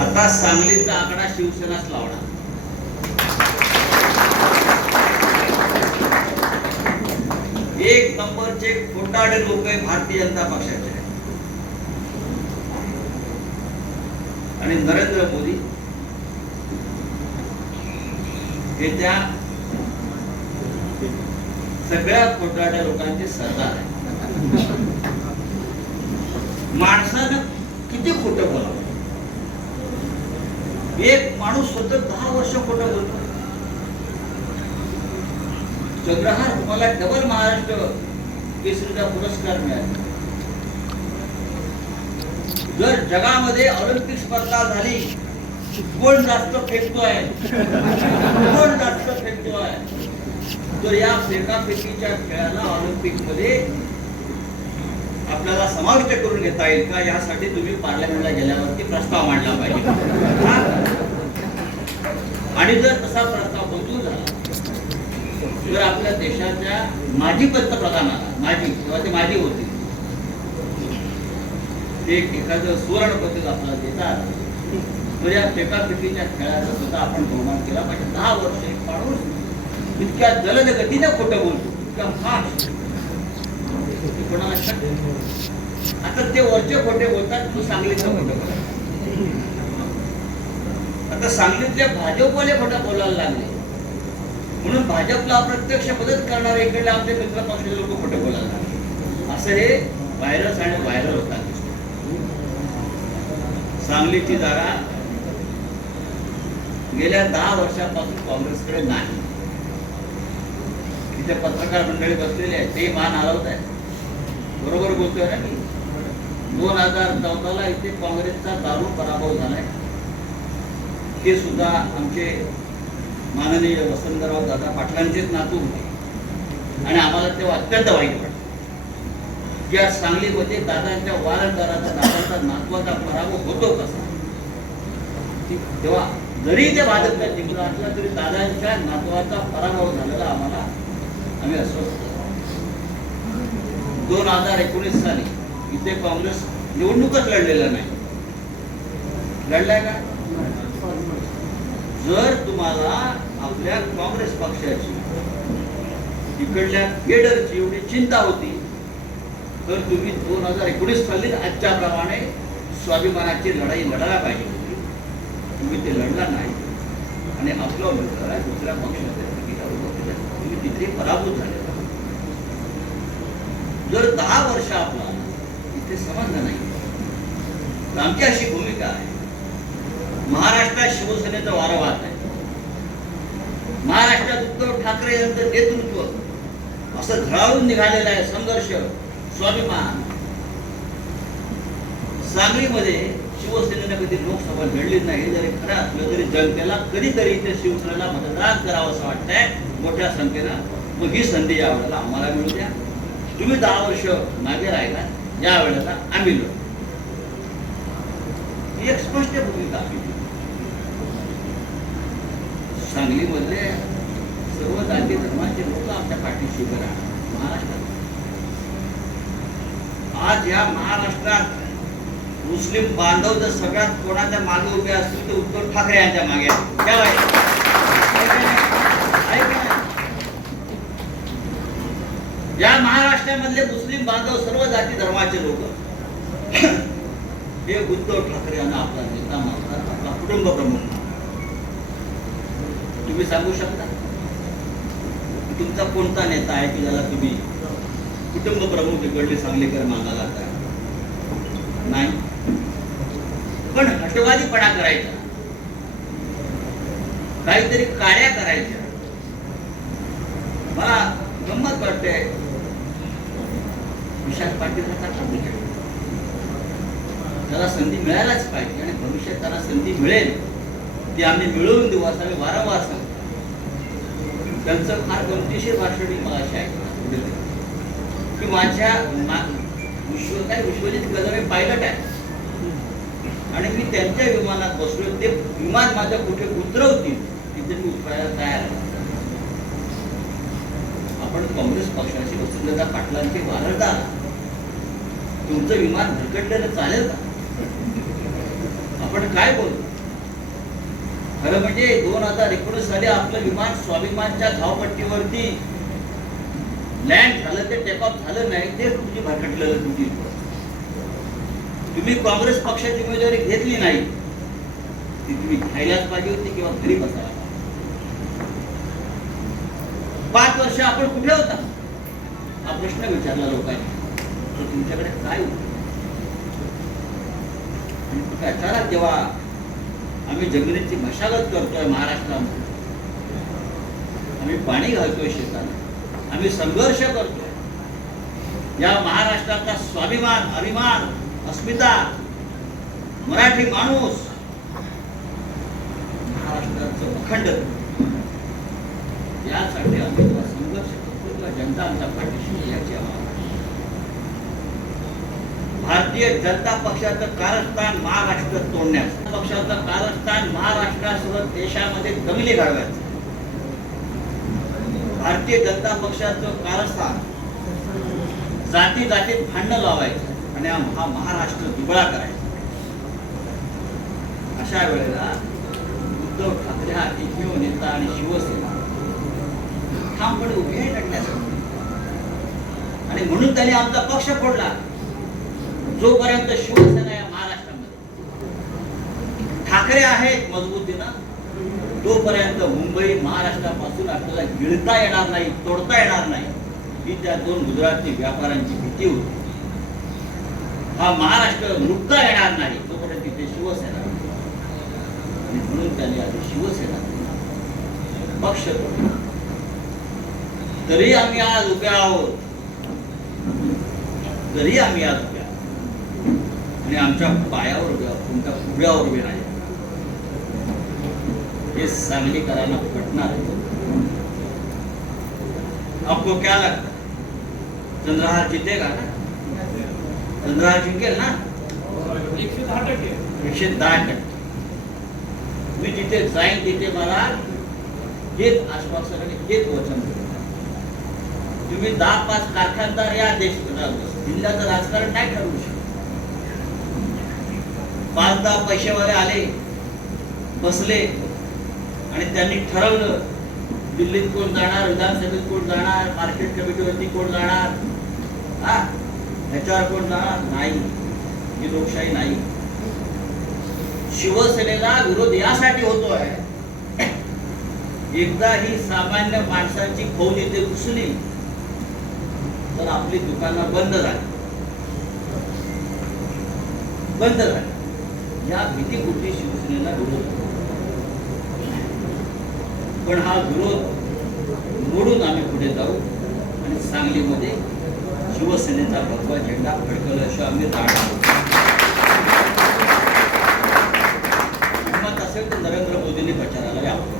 आता सांगलीचा आकडा शिवसेनाच लावणार. एक नंबरचे खोटाडे लोक आहे भारतीय जनता पक्षाचे आणि नरेंद्र मोदी हे त्या सगळ्या खोटाड्या लोकांचे सरदार आहे माणसानं किती खोटं बोलावं? एक माणूस सतत दहा वर्ष खोट बोलतो. चंद्रहार मला डबल महाराष्ट्र केसरीचा पुरस्कार मिळाला. जर जगामध्ये ऑलिम्पिक स्पर्धा झाली कोण जास्त फेकतोय कोण जास्त फेकतोय तर या फेकाफेकीच्या खेळाला ऑलिम्पिकमध्ये आपल्याला समाविष्ट करून घेता येईल का? यासाठी तुम्ही पार्लमेंटला गेल्यावरती प्रस्ताव मांडला पाहिजे. आणि जर तसा प्रस्ताव मंजूर झाला तर आपल्या देशाच्या माजी पंतप्रधानाला माजी तेव्हा ते माजी होते. ते एक एखादं सुवर्ण पदक आपल्याला देतात. तर या फेकाफेकीच्या खेळाचा सुद्धा आपण बहुमान केला पाहिजे. दहा वर्ष एक माणूस इतक्या जलद गतीने खोटं बोलतो इतक्या फास्ट. कोणाला शक्य आता ते वरचे खोटे बोलतात तू सांगलीचं खोटं बोलतात आता सांगलीतल्या भाजपवाले खोटं बोलायला लागले. म्हणून भाजपला अप्रत्यक्ष मदत करणारे इकडे आपले मित्र पक्षाचे लोक खोटं बोलायला लागले. असं हे व्हायरस आणि व्हायरल होतात. सांगलीची जागा गेल्या दहा वर्षापासून काँग्रेसकडे नाही. तिथे पत्रकार मंडळी बसलेले आहेत ते मान हलवत आहे बरोबर बोलतोय ना मी? दोन हजार चौदाला इथे काँग्रेसचा दारू पराभव झालाय. ते सुद्धा आमचे माननीय वसंतराव दादा पाटलांचेच नातू होते. आणि आम्हाला तेव्हा अत्यंत वाईट वाटलं. या सांगलीमध्ये दादांच्या वारंदाराचा दादांचा नातवाचा पराभव होतो कसा? तेव्हा जरी ते भाजपचा जिंकला असला तरी दादांच्या नातवाचा पराभव झालेला आम्हाला आम्ही अस्वस्थ दोन हजार एकोणीस साली इथे काँग्रेस निवडणूकच लढलेला नाही. लढलाय का? जर तुम्हाला आपल्या काँग्रेस पक्षाची इकडल्या केडरची एवढी चिंता होती तर तुम्ही दोन हजार एकोणीस साली आजच्या प्रमाणे स्वाभिमानाची लढाई लढायला पाहिजे होती. तुम्ही ते लढला नाही. आणि आपला उमेदवार आहे दुसऱ्या पक्षाच्या तिकिटावर तुम्ही तिथे पराभूत झाले जर दहा वर्ष आपला इथे संबंध नाही आमची अशी भूमिका आहे महाराष्ट्रात शिवसेनेचा वारा वाहत आहे. महाराष्ट्रात उद्धव ठाकरे यांचं नेतृत्व असं झळावून निघालेलं आहे संघर्ष स्वाभिमान. सांगलीमध्ये शिवसेनेने कधी लोकसभा लढली नाही जरी खरं असलं तरी जनतेला कधीतरी इथे शिवसेनेला मतदान करावं असं वाटतंय मोठ्या संख्येनं. मग ही संधी या वेळेला आम्हाला मिळू द्या. तुम्ही दहा वर्ष मागे राहिला या वेळेला आम्ही लढू ही एक स्पष्ट भूमिका आपली सांगलीमधले सर्व जाती धर्माचे लोक आपल्या पाठीशी उभे राहणार महाराष्ट्रात. आज या महाराष्ट्रात मुस्लिम बांधव जर सगळ्यात कोणाच्या मागे उभे असतील तर उद्धव ठाकरे यांच्या मागे या महाराष्ट्रामधले मुस्लिम बांधव सर्व जाती धर्माचे लोक. हे उद्धव ठाकरे यांना आपला नेता मानतात आपला कुटुंब प्रमुख मानतात. तुम्ही सांगू शकता? तुमचा कोणता नेता आहे की ज्याला तुम्ही कुटुंब प्रमुख इकडले सांगलीकर मागा जाता नाही. पण हटवादीपणा करायचा. काहीतरी कार्य करायच्या मला गंमत वाटते. विशाल पाटील त्याला संधी मिळायलाच पाहिजे आणि भविष्यात त्याला संधी मिळेल. ती आम्ही मिळवून देऊ असं आम्ही वारंवार सांगतो. त्यांचं फार गमतीशीर भाषण मी मला अशा की माझ्या विश्व काय विश्वजित कदम पायलट आहे. आणि मी त्यांच्या विमानात बसलो ते विमान माझ्या कुठे उतरवतील तिथे मी उतरायला तयार आपण काँग्रेस पक्षाची वसुंधरा पाटलांचे वारसदार तुमचं विमान भरकटलेलं चालेल का? आपण काय बोलतो खरं म्हणजे दोन हजार एकोणीस साली आपलं विमान स्वाभिमानच्या धावपट्टीवरती लँड झालं ते टेक ऑफ झालं नाही ते तुमची भरकटलेलं तुमची. तुम्ही काँग्रेस पक्षाची उमेदवारी घेतली नाही ती तुम्ही घ्यायलाच पाहिजे होती किंवा घरी बसायला पाच वर्ष आपण कुठे होता? हा प्रश्न विचारला लोकांनी. तर तुमच्याकडे काय होतं? आणि जेव्हा आम्ही जमिनीची मशागत करतोय महाराष्ट्रामध्ये. आम्ही पाणी घालतोय शेतात आम्ही संघर्ष करतोय. या महाराष्ट्राचा स्वाभिमान अभिमान अस्मिता मराठी माणूस महाराष्ट्राचं अखंड. यासाठी आम्ही संघर्ष करतो किंवा जनता आमच्या पाठीशी याची आम्हाला भारतीय जनता पक्षाचं कारस्थान महाराष्ट्र तोडण्यास पक्षाचं कारस्थान महाराष्ट्रासह देशामध्ये दंगली घडवायचं भारतीय जनता पक्षाचं कारस्थान जाती जातीत भांडणं लावायचं आणि हा महाराष्ट्र दुबळा करायचा. अशा वेळेला उद्धव ठाकरे हा एकमेव नेता आणि शिवसेना. ठामपणे उभे लढण्यासाठी आणि म्हणून त्याने आमचा पक्ष फोडला. जोपर्यंत शिवसेना या महाराष्ट्रामध्ये ठाकरे आहेत मजबूतीनं तोपर्यंत मुंबई महाराष्ट्रापासून आपल्याला गिळता येणार नाही तोडता येणार नाही ही त्या दोन गुजरातची व्यापाऱ्यांची भीती होती. हा महाराष्ट्र लुटता येणार नाही तोपर्यंत तिथे शिवसेना आणि म्हणून त्यांनी आधी शिवसेना पक्ष तरी आम्ही आज उभे आहोत. तरी आम्ही आज उभे आणि आमच्या पायावर तुमच्या उभ्यावर उभे नाही हे सांगलीकरांना पटणार आहे. आपको क्या लगता चंद्रहार जीतेगा ना? चंद्रहार जिंकेल ना? एकशे दहा टक्के. एकशे दहा टक्के मी जिथे जाईन तिथे मला हेच आश्वासन आणि हेच वचन तुम्ही दहा पाच कारखानदार या देश जिल्ह्याचं राजकारण नाही ठरवू शकत? पाच दहा पैसेवाले आले बसले आणि त्यांनी ठरवलं दिल्लीत कोण जाणार विधानसभेत कोण जाणार मार्केट कमिटीवरती कोण जाणार? हा? ह्याच्यावर कोण जाणार? नाही. ही लोकशाही नाही. शिवसेनेला विरोध यासाठी होतोय. एकदा ही सामान्य माणसांची फौज इथे घुसली तर आपली दुकानं बंद झाली. बंद झाली. या भीतीपोटी शिवसेनेला विरोध पण हा विरोध मोडून आम्ही पुढे जाऊ आणि सांगलीमध्ये शिवसेनेचा भगवा झेंडा फडकवल्याशिवाय आम्ही राहणार हिंमत असेल तर नरेंद्र मोदींनी प्रचाराला यावं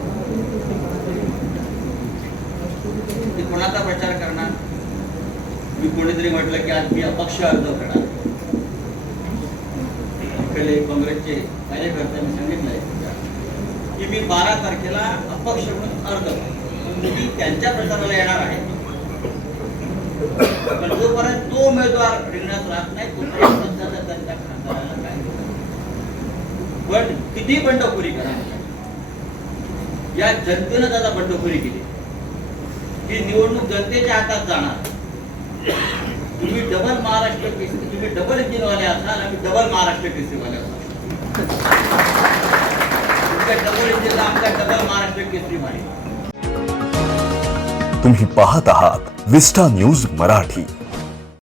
ते कोणाचा प्रचार करणार? मी कोणीतरी म्हटलं की आज मी अपक्ष अर्ज करणार. पहिले काँग्रेसचे कार्यकर्त्यांनी सांगितलंय की मी बारा तारखेला अपक्ष म्हणून अर्ज मी त्यांच्या प्रचाराला येणार आहे. पण जोपर्यंत तो उमेदवार रिंगणात राहत नाही तोपर्यंत सध्याचा त्यांच्या खासदाराला काय पण किती बंडखोरी करा या जनतेनं त्याचा बंडखोरी केली. ही निवडणूक जनतेच्या हातात जाणार. तुम्ही डबल महाराष्ट्र केसरी, तुम्ही डबल असाल आम्ही डबल महाराष्ट्र तुमच्या डबल आमच्या डबल महाराष्ट्र तुम्ही पाहत आहात विस्टा न्यूज़ मराठी.